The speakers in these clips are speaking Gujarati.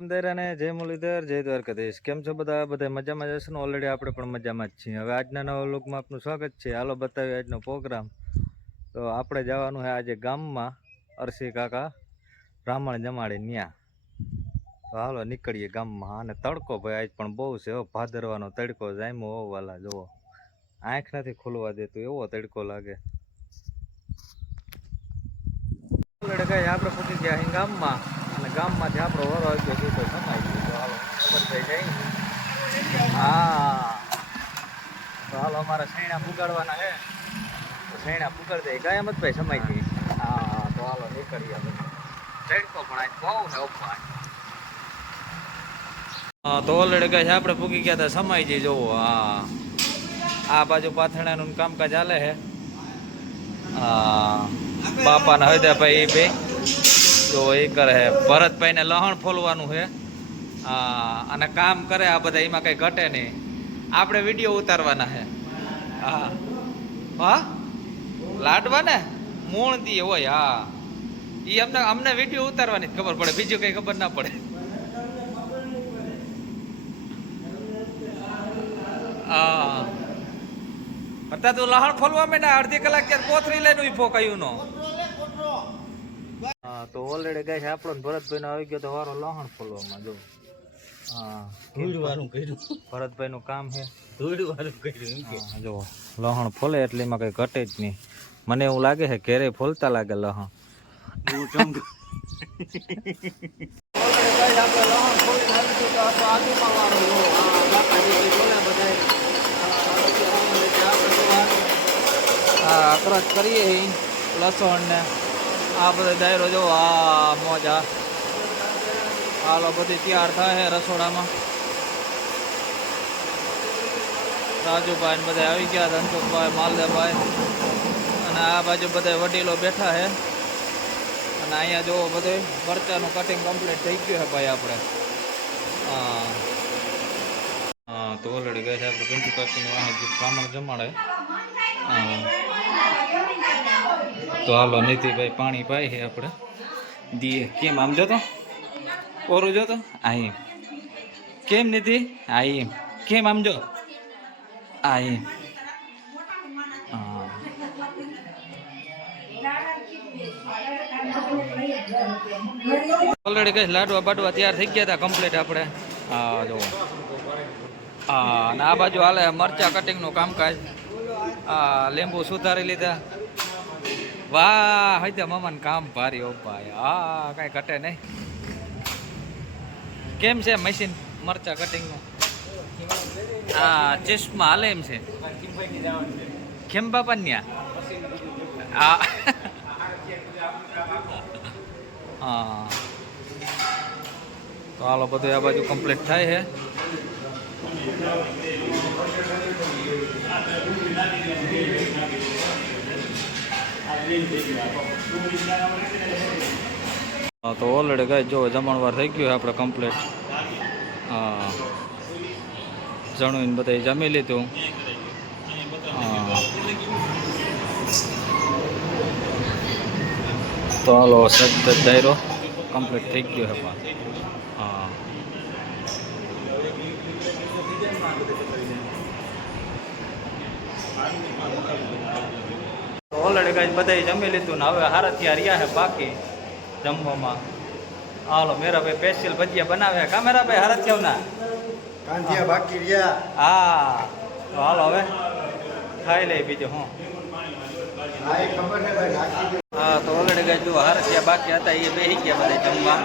રામદેર અને જય મુરલીધર, જય દ્વારકાધીશ. કેમ છો બધા? બધા મજામાં જશો ને? ઓલરેડી આપણે પણ મજામાં જ છીએ. હવે આજના નવા લોકમાં આપનું સ્વાગત છે. હાલો બતાવીએ આજનો પ્રોગ્રામ. તો આપણે જવાનું છે આજે ગામમાં, અરસી કાકા, બ્રાહ્મણ જમાડે ન્યા. તો હાલો નીકળીએ ગામમાં. અને તડકો ભાઈ, આજ પણ બહુ છે હો. ભાદરવાનો તડકો જાયમો હો વાલા, જુઓ. આંખ નથી ખોલવા દેતું, એવો તડકો લાગે. આપણે પૂછી ગયા ગામમાં. ગામમાંથી આપણો વરો આવ્યો છે તો સમાઈ ગયો હાલો, ખબર થઈ જાય. હા. તો હાલો, અમારા શેણા પુગાડવાના છે તો શેણા પુગાડ દે. ગયા મત ભાઈ સમાઈ ગઈ. હા, તો હાલો, નીકળી આપણે ચડકો પણ આજ બહુ ને હા, તો ઓલરેડી કહે આપણે પૂગી ગયા હતા સમાઈ જઈ જોવો. હા. આ બાજુ પાથરણાનું કામકાજ ચાલે છે હા. બાપાના હૈદાભાઈ એ બે. તો એ કરે ભરતભાઈને લહણ ફોલવાનું છે અને કામ કરે આ બધા, એમાં કઈ ઘટે નહીં. આપણે વીડિયો ઉતારવાના છે હા. હા? લાડવા ને મૂણ દી હોય, હા. એ અમને અમને વીડિયો ઉતારવાની ખબર પડે, બીજું કઈ ખબર ના પડે. હા. તું લહણ ફોલવા મેં અડધી કલાક ત્યારે કોથરી લઈને ઊભો કયું નો. તો ઓલરેડી ગાય છે આપણો ને ભરતભાઈ નો આવી ગયો તો વારો લહણ ફોલવામાં જો. હા. ધૂળવાળું કર્યું. ભરતભાઈ નું કામ છે. ધૂળવાળું કર્યું એમ કે. જો લહણ ફોલે એટલે એમાં કઈ ઘટે જ નહીં. મને એવું લાગે છે ઘેરે ફોલતા લાગે લહણ. હું ચમક હા અકરજ કરીએ લસણ ને આ બધો દાયરો જો, આ મોજા. હાલો, બધી તૈયાર થાય છે રસોડામાં. રાજુભાઈ ને બધા આવી ગયા, ધનસુખભાઈ, માલદેવભાઈ. અને આ બાજુ બધા વડીલો બેઠા છે અને અહીંયા જુઓ બધે મરચાનું કટિંગ કમ્પ્લીટ થઈ ગયું છે ભાઈ આપણે. હા. હા, તો ઓલરેડી ગયા છે આપણે પિન્ટુ કાકીની વાહે બ્રાહ્મણ જમાડે. હા. તો હાલો નીતિભાઈ પાણી પાય છે આપણે. દીએ, કેમ આમ જોતો? ઓરું જોતો? આ કેમ નીતિ? આઈ કેમ આમ જો? આ હા. ઓલરેડી કઈ લાડવા બાડવા તૈયાર થઈ ગયા હતા કમ્પ્લીટ આપણે. હા, જો. હા, અને આ બાજુ હાલે મરચા કટિંગનું કામકાજ. આ લીંબુ સુધારી લીધા. વાહ હૈદા મામાને કામ ભારી, ઓ ભાઈ. આ કાંઈ ઘટે નહીં. કેમ છે મશીન મરચા કટિંગનું હા ચેસ્ટમાં હાલે એમ છે. કેમ બાપા ન્યા? હા. હા. તો હાલો, બધું આ બાજુ કમ્પ્લીટ થાય છે હા, તો ઓલરેડી ગાય જો જમણવાર થઈ ગયું આપણે કમ્પ્લીટ હા. જણું બધા જમી લીધું. હા. તો હાલો, સજ્જ દાયરો કમ્પ્લીટ થઈ ગયો છે પણ. હા. ઓલરેડી કાંઈ બધાય જમી લીધું ને હવે હારા ત્યાં રહ્યા છે બાકી જમવામાં. હાલો મેરાભાઈ સ્પેશિયલ ભજીયા બનાવ્યા કા મેરાભાઈ હારા થયાવના કાંધિયા બાકી રહ્યા. હા તો હાલો હવે ખાઈ લે બીજું હું. હા તો ઓલરેડી ગાય જો હારસિયા બાકી હતા એ બેસી ગયા બધા જમવા.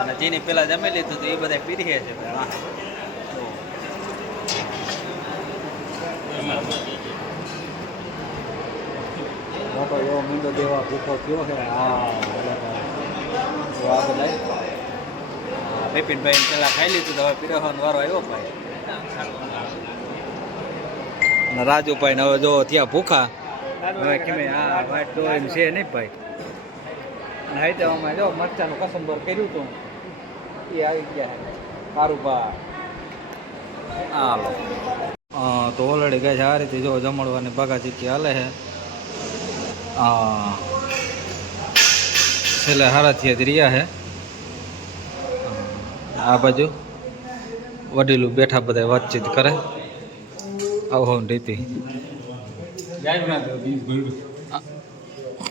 અને જેની પેલા જમી લીધું તો એ બધા પીરીએ છે હા. બાપા એવો મીંડો દેવા ભૂખો થયો છે. હા તો આ બધા હા, બિપિનભાઈ પેલા ખાઈ લીધું હવે પીરસવાનો વારો આવ્યો ભાઈ. અને રાજુભાઈ ને હવે જો ત્યાં ભૂખા. હવે કેમે હા વાટ તો એમ છે નહીં ભાઈ. અને હૈદરાબાદમાં જો મરચાનું કસંબર કર્યું હતું. એ આવી ગયા સારું ભાઈ હા તો ઓલરેડી ગઈ છે આ રીતે જો જમણવાની બાગા ચીકી હાલે છે. છેલ્લે હારાથી રહ્યા છે આ બાજુ વડીલું બેઠા બધા વાતચીત કરે આવો રીતિ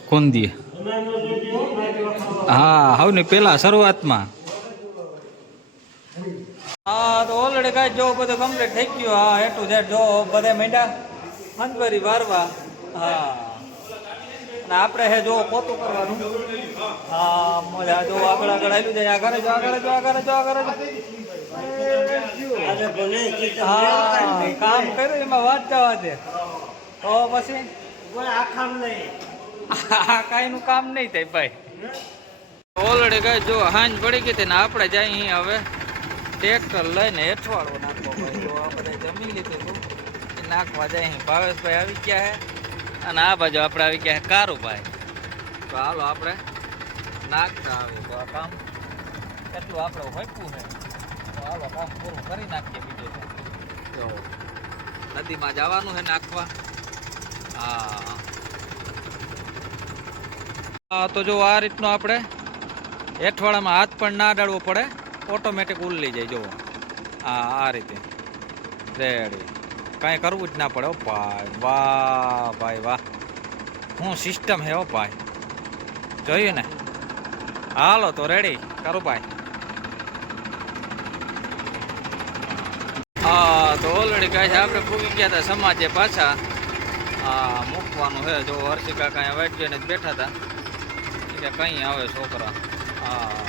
કોણ દીએ હા હવે ને પેલા શરૂઆતમાં હા તો ઓલરેડી કાંઈ જો બધું કમ્પ્લીટ થઈ ગયું. હા એટલું ઝેડ જો બધા મેંડા. હંતભરી વારવા. હા. અને આપણે હે જો પોતું કરવાનું. હા મજા જો આગળ આગળ આવેલું જાય આગળ જો આગળ જો આગળ જો આગળ જો. હા કામ કર્યું એમાં વાત જવા દે. તો પછી? આ કાંઈનું કામ નહીં થાય ભાઈ. ઓલરેડી કઈ જો હાંજ પડી ગઈ હતી ને આપણે જાય અહીં હવે ટ્રેક્ટર લઈને હેઠવાળો નાખવો ભાઈ જો આપણે જમી લીધું નાખવા જાય અહીં. ભાવેશભાઈ આવી ગયા હે. અને આ બાજુ આપણે આવી ગયા કારું કારુભાઈ. તો હાલો આપણે નાખતા આવી તો આ કામ એટલું આપણે હોઈપું છે. તો હાલો કામ પૂરું કરી નાખીએ બીજું જો, નદીમાં જવાનું છે નાખવા. હા. તો જો આ રીતનું આપણે હેઠવાળામાં હાથ પણ ના અડાડવો પડે. ઓટોમેટિક ઉલ્લી જાય, જુઓ. હા, આ રીતે. રેડી. કાંઈ કરવું જ ના પડે ઓ ભાઈ. વાહ ભાઈ, વાહ. હું સિસ્ટમ હે ઓ ભાઈ? જોયું ને? હાલો, તો રેડી કરું ભાઈ. હા, તો ઓલરેડી છે, આપણે પૂગી ગયા હતા સમાજે પાછા. હા, મૂકવાનું છે. જો હર્ષિકા કાંઈ વાઈટ જોઈને જ બેઠા હતા કે કઈ આવે છોકરા. હા.